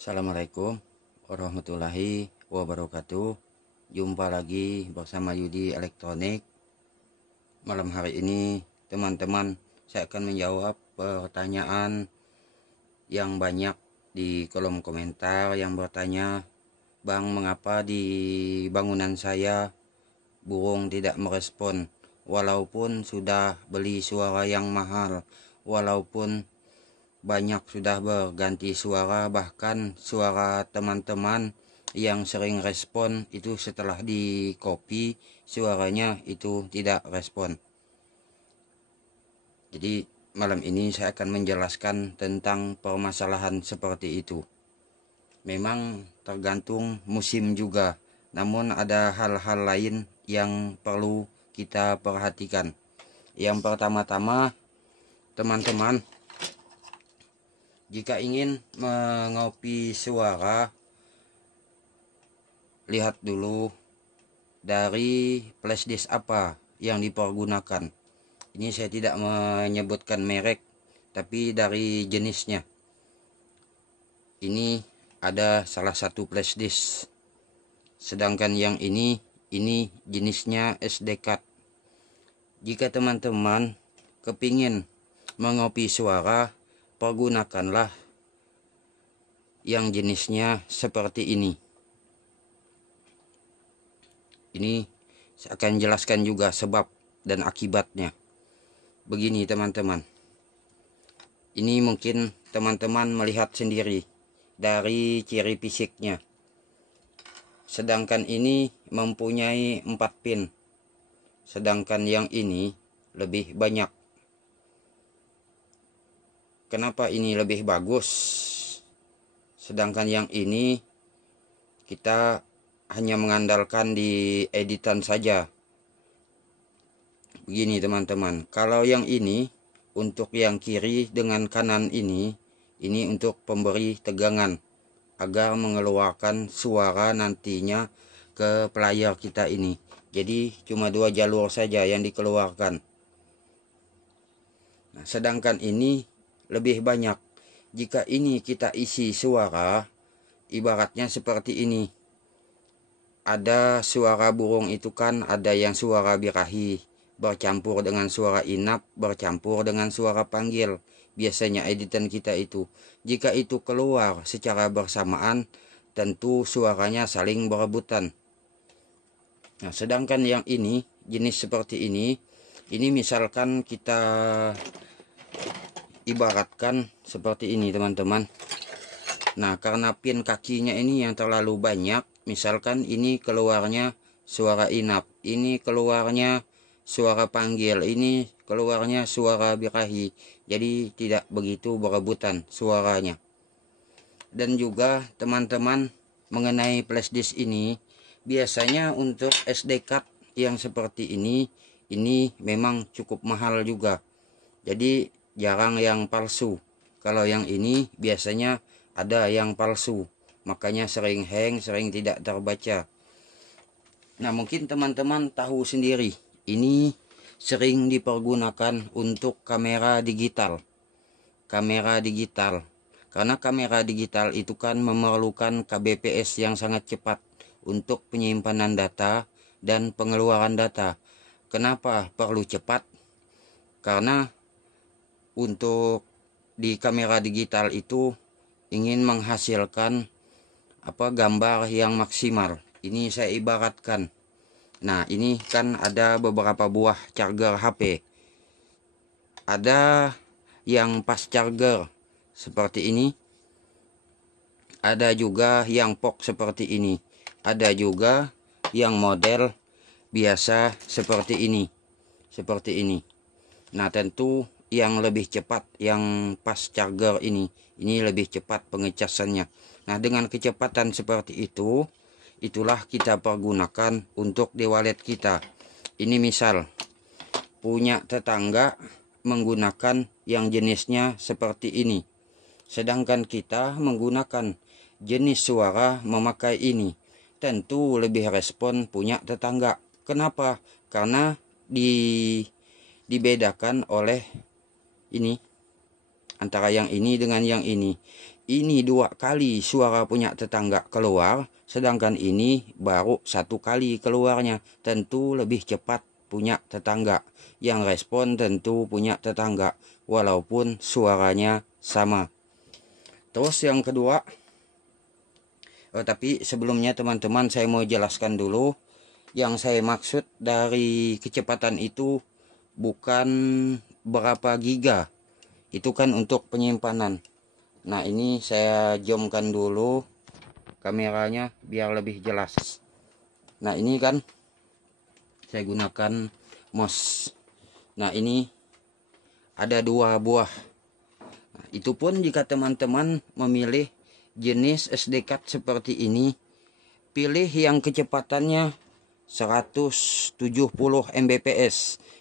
Assalamualaikum warahmatullahi wabarakatuh. Jumpa lagi bersama Yudi Elektronik. Malam hari ini teman-teman, saya akan menjawab pertanyaan yang banyak di kolom komentar yang bertanya, "Bang, mengapa di bangunan saya burung tidak merespon walaupun sudah beli suara yang mahal, walaupun banyak sudah berganti suara, bahkan suara teman-teman yang sering respon itu setelah di copy suaranya itu tidak respon." Jadi malam ini saya akan menjelaskan tentang permasalahan seperti itu. Memang tergantung musim juga, namun ada hal-hal lain yang perlu kita perhatikan. Yang pertama-tama, teman-teman, jika ingin mengopi suara, lihat dulu dari flashdisk apa yang dipergunakan. Ini saya tidak menyebutkan merek, tapi dari jenisnya. Ini ada salah satu flashdisk. Sedangkan yang ini jenisnya SD card. Jika teman-teman kepingin mengopi suara, pergunakanlah yang jenisnya seperti ini. Ini saya akan jelaskan juga sebab dan akibatnya. Begini teman-teman, ini mungkin teman-teman melihat sendiri dari ciri fisiknya. Sedangkan ini mempunyai 4 pin, sedangkan yang ini lebih banyak. Kenapa ini lebih bagus? Sedangkan yang ini kita hanya mengandalkan di editan saja. Begini teman-teman, kalau yang ini untuk yang kiri dengan kanan ini untuk pemberi tegangan agar mengeluarkan suara nantinya ke player kita ini. Jadi cuma 2 jalur saja yang dikeluarkan. Nah, sedangkan ini lebih banyak. Jika ini kita isi suara, ibaratnya seperti ini. Ada suara burung itu kan, ada yang suara birahi bercampur dengan suara inap, bercampur dengan suara panggil. Biasanya editan kita itu. Jika itu keluar secara bersamaan, tentu suaranya saling berebutan. Nah, sedangkan yang ini, jenis seperti ini misalkan kita ibaratkan seperti ini teman-teman. Nah, karena pin kakinya ini yang terlalu banyak, misalkan ini keluarnya suara inap, ini keluarnya suara panggil, ini keluarnya suara birahi. Jadi tidak begitu berebutan suaranya. Dan juga teman-teman mengenai flashdisk ini, biasanya untuk SD card yang seperti ini memang cukup mahal juga. Jadi jarang yang palsu. Kalau yang ini biasanya ada yang palsu, makanya sering hang, sering tidak terbaca. Nah, mungkin teman-teman tahu sendiri, ini sering dipergunakan untuk kamera digital. Karena kamera digital itu kan memerlukan kbps yang sangat cepat untuk penyimpanan data dan pengeluaran data. Kenapa perlu cepat? Karena untuk di kamera digital itu ingin menghasilkan gambar yang maksimal. Ini saya ibaratkan. Nah, ini kan ada beberapa buah charger HP. Ada yang fast charger seperti ini. Ada juga yang POC seperti ini. Ada juga yang model biasa seperti ini. Nah, tentu yang lebih cepat yang fast charger ini lebih cepat pengecasannya. Nah, dengan kecepatan seperti itu, itulah kita pergunakan untuk di wallet kita. Ini misal punya tetangga menggunakan yang jenisnya seperti ini, sedangkan kita menggunakan jenis suara memakai ini, tentu lebih respon punya tetangga. Kenapa? Karena dibedakan oleh ini antara yang ini dengan yang ini. Ini 2 kali suara punya tetangga keluar, sedangkan ini baru 1 kali keluarnya. Tentu lebih cepat punya tetangga. Yang respon tentu punya tetangga, walaupun suaranya sama. Terus yang kedua, tapi sebelumnya teman-teman saya mau jelaskan dulu. Yang saya maksud dari kecepatan itu bukan berapa giga. Itu kan untuk penyimpanan. Nah, ini saya zoomkan dulu kameranya biar lebih jelas. Nah, ini kan saya gunakan mouse. Nah, ini ada 2 buah. Nah, itu pun jika teman-teman memilih jenis SD card seperti ini, pilih yang kecepatannya 170 Mbps.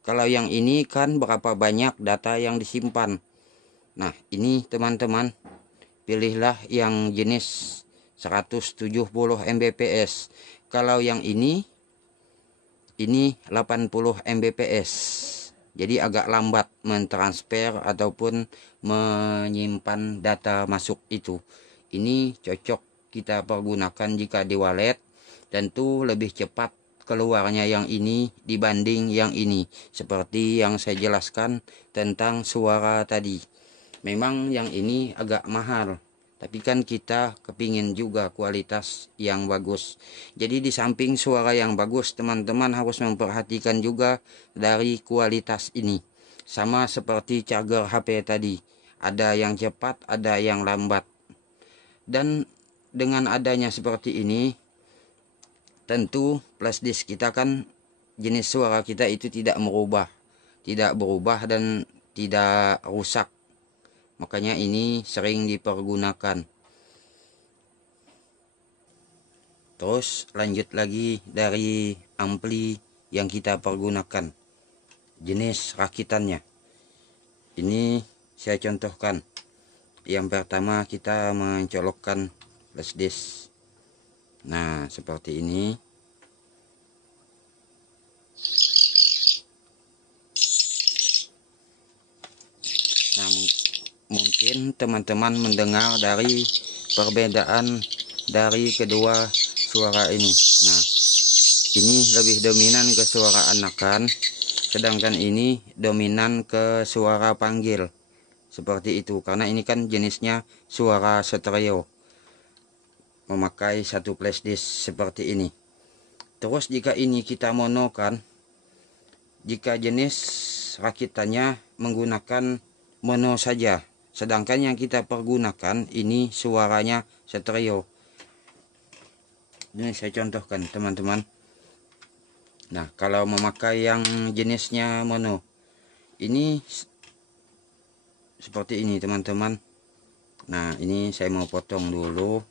Kalau yang ini kan berapa banyak data yang disimpan. Nah, ini teman-teman, pilihlah yang jenis 170 Mbps. Kalau yang ini 80 Mbps. Jadi agak lambat mentransfer ataupun menyimpan data masuk itu. Ini cocok kita pergunakan jika di wallet. Tentu lebih cepat keluarnya yang ini dibanding yang ini. Seperti yang saya jelaskan tentang suara tadi. Memang yang ini agak mahal, tapi kan kita kepingin juga kualitas yang bagus. Jadi di samping suara yang bagus, teman-teman harus memperhatikan juga dari kualitas ini. Sama seperti charger HP tadi, ada yang cepat, ada yang lambat. Dan dengan adanya seperti ini, tentu flash disk kita kan jenis suara kita itu tidak berubah dan tidak rusak. Makanya ini sering dipergunakan. Terus lanjut lagi dari ampli yang kita pergunakan. Jenis rakitannya. Ini saya contohkan. Yang pertama kita mencolokkan flash disk. Nah, seperti ini. Nah, mungkin teman-teman mendengar dari perbedaan dari kedua suara ini. Nah, ini lebih dominan ke suara anakan, sedangkan ini dominan ke suara panggil. Seperti itu, karena ini kan jenisnya suara stereo, memakai 1 flash disk seperti ini. Terus jika ini kita mono kan, jika jenis rakitannya menggunakan mono saja, sedangkan yang kita pergunakan ini suaranya stereo. Ini saya contohkan teman-teman. Nah, kalau memakai yang jenisnya mono, ini seperti ini teman-teman. Nah, ini saya mau potong dulu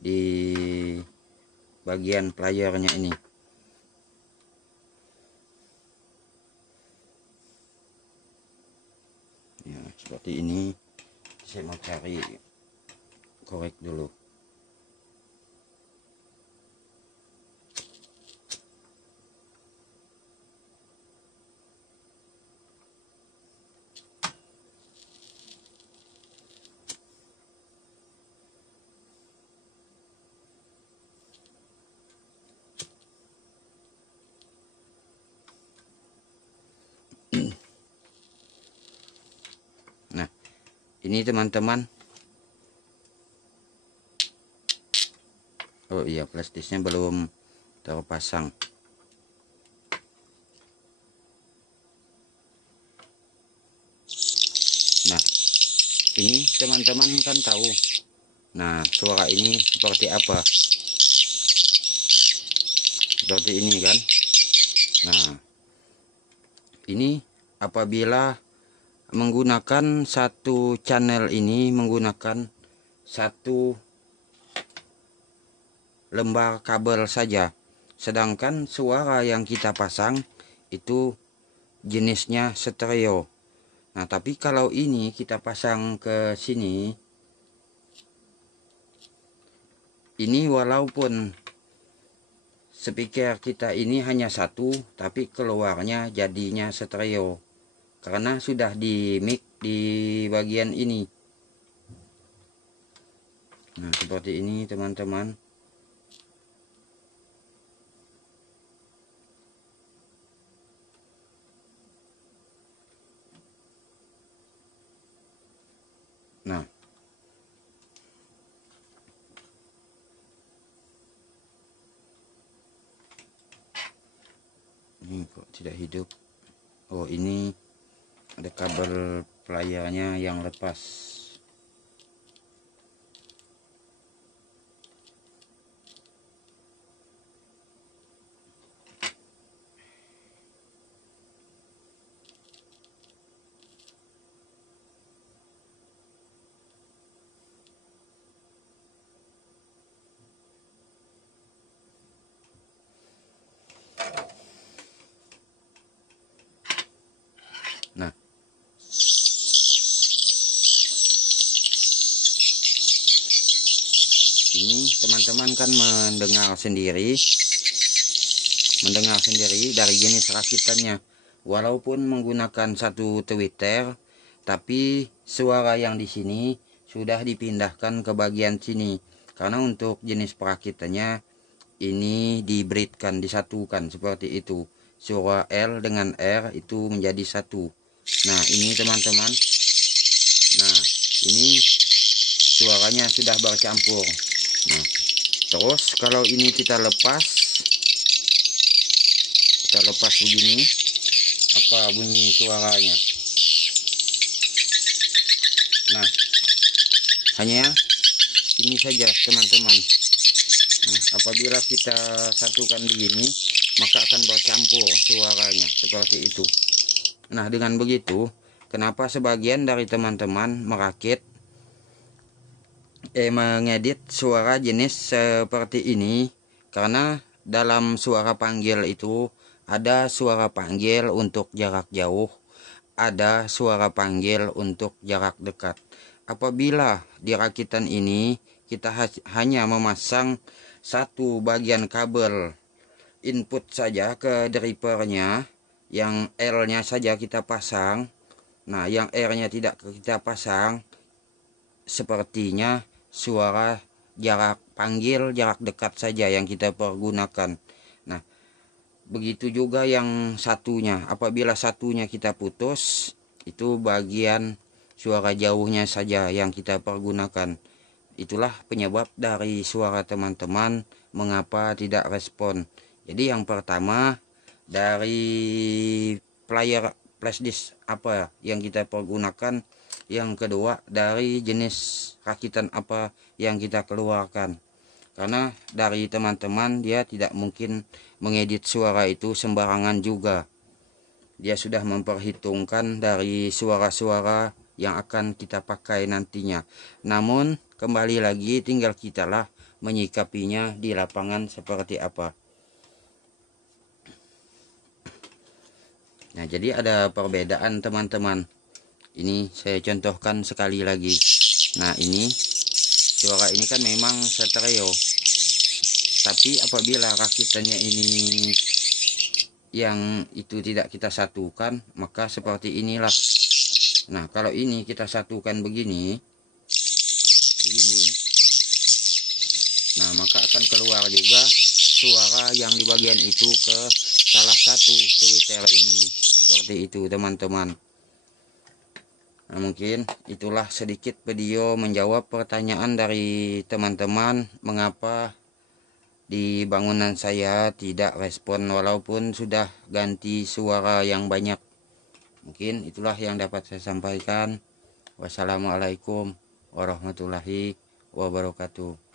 di bagian playernya ini. Ya, seperti ini. Saya mau cari korek dulu. Nah, ini teman-teman. Oh iya, flash disknya belum terpasang. Nah, ini teman-teman kan tahu. Nah, suara ini seperti apa? Seperti ini kan. Nah, ini apabila menggunakan satu channel ini menggunakan 1 lembar kabel saja, sedangkan suara yang kita pasang itu jenisnya stereo. Nah, tapi kalau ini kita pasang ke sini, ini walaupun speaker kita ini hanya 1, tapi keluarnya jadinya stereo karena sudah di mic di bagian ini. Nah, seperti ini teman-teman. Nah, ini kok tidak hidup. Oh, ini ada kabel pelayarnya yang lepas. Nah, ini teman-teman kan mendengar sendiri dari jenis rakitannya. Walaupun menggunakan satu tweeter, tapi suara yang di sini sudah dipindahkan ke bagian sini. Karena untuk jenis perakitannya ini dibreedkan, disatukan seperti itu. Suara L dengan R itu menjadi satu. Nah, ini teman-teman. Nah, ini suaranya sudah bercampur. Nah, terus kalau ini kita lepas begini, apa bunyi suaranya? Nah, hanya ini saja teman-teman. Nah, apabila kita satukan begini, maka akan bercampur suaranya seperti itu. Nah, dengan begitu, kenapa sebagian dari teman-teman mengedit suara jenis seperti ini? Karena dalam suara panggil itu ada suara panggil untuk jarak jauh, ada suara panggil untuk jarak dekat. Apabila di rakitan ini kita hanya memasang satu bagian kabel input saja ke drivernya, yang L-nya saja kita pasang, nah yang R-nya tidak kita pasang, sepertinya suara jarak panggil, jarak dekat saja yang kita pergunakan. Nah, begitu juga yang satunya. Apabila satunya kita putus, itu bagian suara jauhnya saja yang kita pergunakan. Itulah penyebab dari suara teman-teman mengapa tidak respon. Jadi yang pertama, dari player flash disk apa yang kita pergunakan. Yang kedua, dari jenis rakitan apa yang kita keluarkan. Karena dari teman-teman dia tidak mungkin mengedit suara itu sembarangan juga. Dia sudah memperhitungkan dari suara-suara yang akan kita pakai nantinya. Namun kembali lagi tinggal kitalah menyikapinya di lapangan seperti apa. Nah, jadi ada perbedaan teman-teman. Ini saya contohkan sekali lagi. Nah, ini suara ini kan memang stereo. Tapi apabila rakitannya ini yang itu tidak kita satukan, maka seperti inilah. Nah, kalau ini kita satukan begini. Nah, maka akan keluar juga suara yang di bagian itu ke salah satu tweeter ini. Seperti itu teman-teman. Nah, mungkin itulah sedikit video menjawab pertanyaan dari teman-teman mengapa di bangunan saya tidak respon walaupun sudah ganti suara yang banyak. Mungkin itulah yang dapat saya sampaikan. Wassalamualaikum warahmatullahi wabarakatuh.